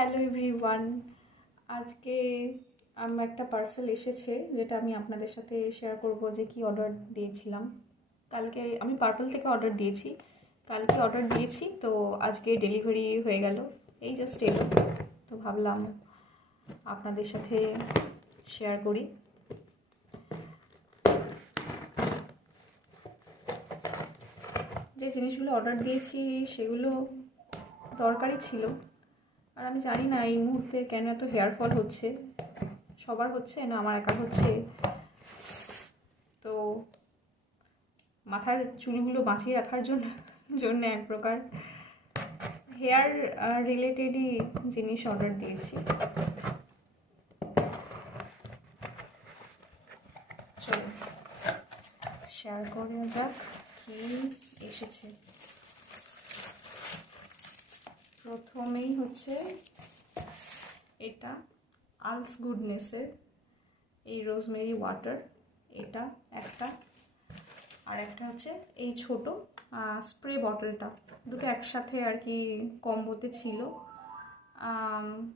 Hello everyone, আজকে আমার একটা পার্সেল এসেছে যেটা আমি আপনাদের সাথে শেয়ার করব যে কি অর্ডার দিয়েছিলাম। কালকে আমি পার্পল থেকে অর্ডার দিয়েছি, কালকে অর্ডার দিয়েছি, তো আজকে ডেলিভারি হয়ে গেল, এই জাস্ট এলো। তো ভাবলাম আপনাদের সাথে শেয়ার করি। যে জিনিসগুলো অর্ডার দিয়েছি সেগুলো দরকারি ছিল, আর আমি জানি না এই মুহূর্তে কেন এত হেয়ার ফল হচ্ছে। সবার হচ্ছে না আমার একা হচ্ছে। তো মাথার চুলগুলো বাঁচিয়ে রাখার জন্য এক প্রকার হেয়ার রিলেটেডই জিনিস অর্ডার দিয়েছি। চলো শেয়ার করে যাক কি এসেছে। প্রথমেই হচ্ছে এটা আলস গুডনেসের এই রোজমেরি ওয়াটার, এটা একটা। আর একটা হচ্ছে এই ছোট স্প্রে বটলটা, দুটো একসাথে আর কি কম্বোতে ছিল।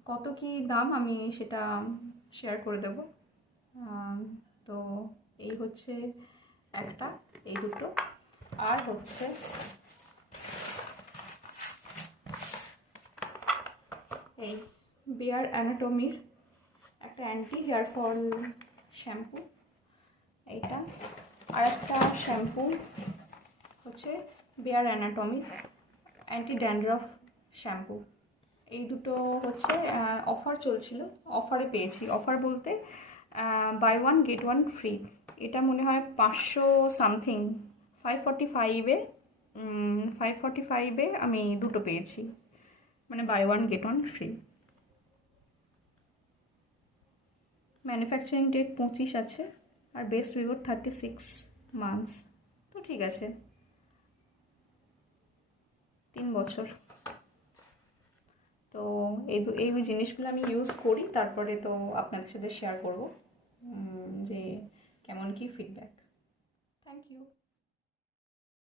কত কি দাম আমি সেটা শেয়ার করে দেব। তো এই হচ্ছে একটা, এই দুটো। আর হচ্ছে এই বেয়ার অ্যানাটমির একটা অ্যান্টি হেয়ার ফল শ্যাম্পু, এইটা। আর একটা শ্যাম্পু হচ্ছে বেয়ার অ্যানাটমির অ্যান্টি ড্যান্ড্রফ শ্যাম্পু। এই দুটো হচ্ছে অফার চলছিল, অফারে পেয়েছি। অফার বলতে buy one get one free. এটা মনে হয় 500 সামথিং, 545-এ আমি দুটো পেয়েছি, মানে buy one get one free. Manufacturing date 25 আছে, আর বেস্ট রিওয়ার্ড 36 মান্থস। তো ঠিক আছে, 3 বছর। তো এই জিনিসগুলো আমি ইউজ করি, তারপরে তো আপনাদের সাথে শেয়ার করব যে কেমন কি ফিডব্যাক। Thank you.